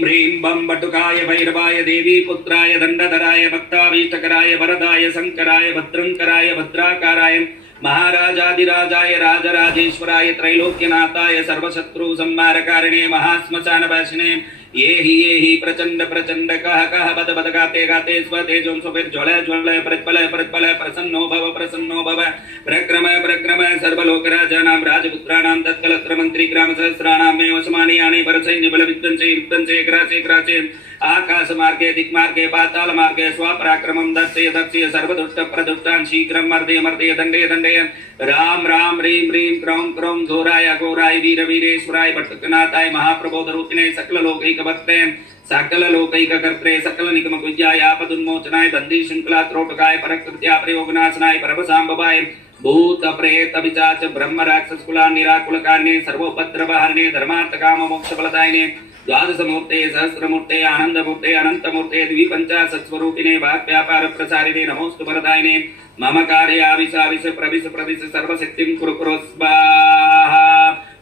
ह्रीं बं बटुकाय भैरवाय देवी पुत्राय दंडधराय भक्ताभीष्टकराय वरदाय शंकराय भद्रंकराय भद्राकाराय महाराजाधिराजाय राजराजेश्वराय त्रैलोक्यनाथाय सर्वशत्रु संहारकारिणे महाश्मशानवासिने ये ही प्रचंड प्रचंड कह बद बद गाते गाते स्वतेजों सुभिर ज्वलय ज्वलय प्रतिपलय प्रतिपलय प्रसन्नो भव प्रक्रम प्रक्रम सर्वलोकराजानां राजपुत्राणां तत्कलत्र मंत्री ग्राम सहस्राणां में वसमानि यानि परसैन्य बल विद्वंसे ग्रासे आकाश मार्गे दिक् मार्गे पाताल मार्गे स्वपराक्रमं दर्शय सर्वदुष्ट प्रदुष्टान् शीघ्रं मर्दय दण्डय राम राम ह्रीं ह्रीं क्रौं क्रौं घोराय घोराय वीर वीरेश्वराय भट्टकनाथाय महाप्रबोधरूपिणे सकल लोकैकभक्ते सकल लोकैककर्त्रे सकल निगम विद्याय आपदुन्मोचनाय बंदी श्रृंखला त्रोटकाय परकृत्या प्रयोगनाशनाय परमसाम्भवाय भूत प्रेत पिशाच ब्रह्म राक्षस कुला निराकुल कारणे सर्वोपद्रवहरणे धर्मार्थ काम मोक्ष फलदायिने द्वादश मूर्ते सहस्रमूर्ते आनंद मूर्ते अनंत मूर्ते द्विपंचाशत् स्वरूपिणे वाक् व्यापार प्रसारिणे नमोस्तु वरदायिने मम कार्याविशाविश प्रविश सर्वशक्तिं कुरु स्वाहा।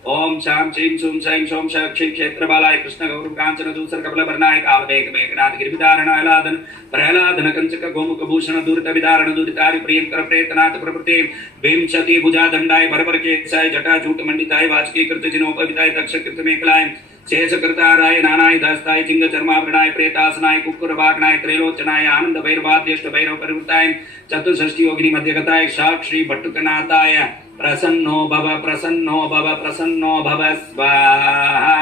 ओम शाम श्रीं शूं शैं शों क्षी क्षेत्रबालाय कृष्ण गौरव कांचन दूसर कपल वर्णाय कालवेग मेघनाथ गिरिधारण आलादन प्रहलादन कंचक गोमुख भूषण दूरित विदारण दूरितारि प्रियंकर प्रेतनाथ प्रभृते विंशति भुजा दंडाय बरबर केशाय जटा जूट मंडिताय वाचकी कृत जिनोपविताय तक्ष कृत मेखलाय शेष कृताराय नानाय दस्ताय चिंग चर्मावरणाय प्रेतासनाय कुक्कुर वागनाय त्रैलोचनाय आनंद भैरवाद्यष्ट भैरव परिवृताय चतुष्षष्टि योगिनी मध्यगताय साक्षी भट्टकनाथाय प्रसन्नो भव स्वाहा।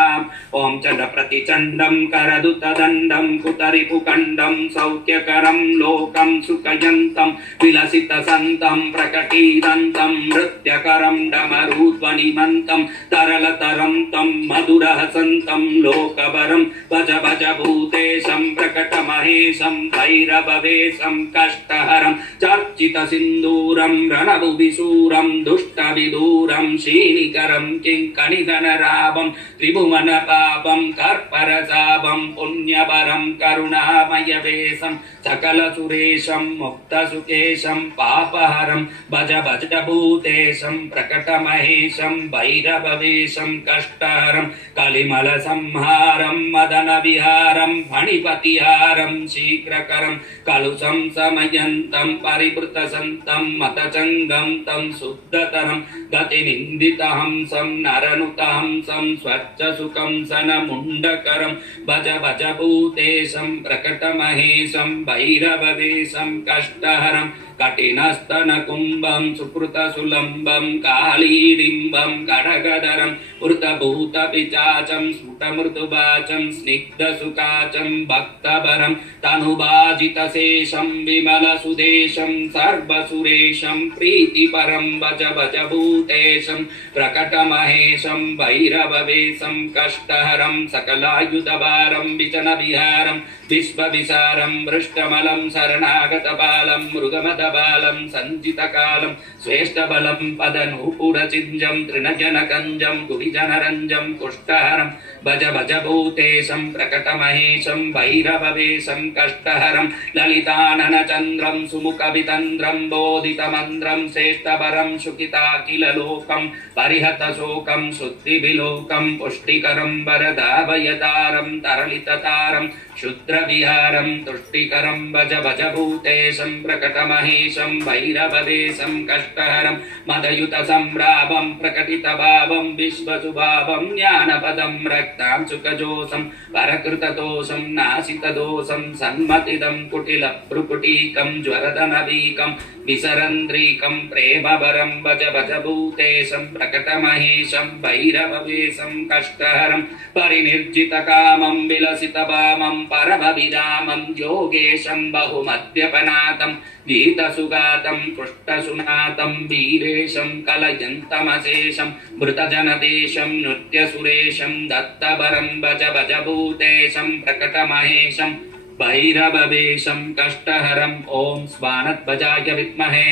ओम चंड प्रतिचंडं करदुतदंडं कुतरिपुकंडं सौख्यकरं लोकं सुखयन्तं विलसितसन्तं प्रकटीरन्तं नृत्यकरं डमरुध्वनिमन्तं तरलतरं तं मधुरहसन्तं लोकवरं भज भज भूतेशं प्रकटमहेशं भैरववेशं कष्टहरं चर्चितसिन्दूरं रणभुविशूरं दुष्टविदूरं श्रीनिकरं किङ्कणिधनरावं त्रिभुवनपापं कर्परसापं पुण्यवरं करुणामयवेशं सकलसुरेशं मुक्तसुकेशं पापहरं भज भज भूतेशं प्रकटमहेशं भैरववेशं कष्टहरं कलिमलसंहारं मदनविहारं फणिपतिहारं शीघ्रकरं कलुषं समयन्तं परिवृतसन्तं मतचङ्गं तं शुद्धतरं गतिनिन्दितहंसं नरनुतहंसं स्वच्छसुखं सनमुण्डकरं भज भज भूतेशं प्रकटमहेशं भैरववेशं कष्टहरं कठिनस्तनकुम्भं सुकृतसुलम्बं कालीडिम्बं खड्गधरं वृतभूतपिशाचं स्फुटमृदुवाचं स्निग्धसुखाचं भक्तभरं तनुभाजितशेषं विमलसुदेशं सर्वसुरेशं प्रीतिपरं भज भज भूतेशं प्रकटमहेशं भैरववेशं कष्टहरं सकलायुधभारं विचनविहारं विश्वविसारं वृष्टमलं शरणागतबालं मृगमदबालं सञ्जितकालं श्रेष्ठबलं पदनूपुरचिञ्जं तृणजनकञ्जं गुडिजनरञ्जं कुष्ठहरं भज भज भूतेशं प्रकटमहेशं भैरववेशं कष्टहरं ललिताननचन्द्रं सुमुखवितन्द्रं बोधितमन्द्रं श्रेष्ठवरं शुकिताखिललोकं परिहतशोकं शुद्धिविलोकं पुष्टिकरं वरदाभयतारं तरलिततारं क्षुद्रविहारं तुष्टिकरं भज भज भूतेशं प्रकटमहेशं भैरववेशं कष्टहरं मदयुतसम्भ्रावं प्रकटितभावं विश्वसुभावं ज्ञानपदं रक्तांशुकजोषं परकृतदोषं नाशितदोषं सन्मतिदं कुटिलभ्रुकुटीकं ज्वरदनवीकं विसरन्द्रीकं प्रेमवरं भज भज भूतेशं प्रकटमहेशं भैरववेशं कष्टहरं परिनिर्जितकामं विलसितभामं परमभिरामं योगेशं बहुमद्यपनाथं गीतसुगातं पुष्टसुनातं वीरेशं कलयन्तमशेषं मृतजनदेशं नृत्यसुरेशं दत्तवरं भज भज भूतेशं प्रकटमहेशं भैरववेशं कष्टहरं। ओम स्वानध्वजाय विद्महे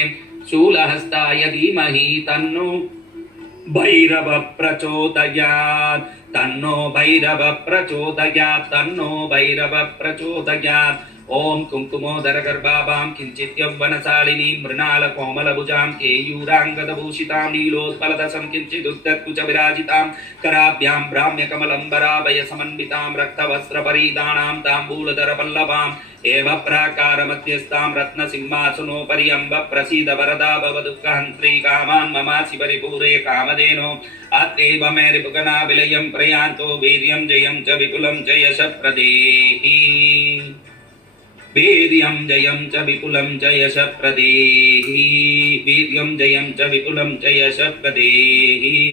शूलहस्ताय धीमहि तन्नो भैरव प्रचोदयात् तन्नो भैरव प्रचोदयात् तन्नो भैरव प्रचोदयात्। ओम कुंकुमोदर गर्भाभां किंचित यौवनशालिनी मृणाल कोमलभुजां केयूरांगदभूषितां नीलोत्पलदशं किंचिदुद्धत्कुच विराजितां कराभ्यां ब्राह्म्यकमलंबराभय समन्वितां रक्तवस्त्रपरिधानां ताम्बूलधरपल्लवां एव प्राकारमध्यस्थां रत्नसिंहासनोपरि अम्ब प्रसीद वरदा भवदुःखहन्त्री कामान् ममासि परिपूरे कामधेनो अत्रैव मे रिपुगणा विलयं प्रयान्तो वीर्यं जयं च विपुलं च यशप्रदेहि वीर्यं जयं च विपुलं च यशप्रदेहि वीर्यं जयं च विपुलं च यशप्रदेहि।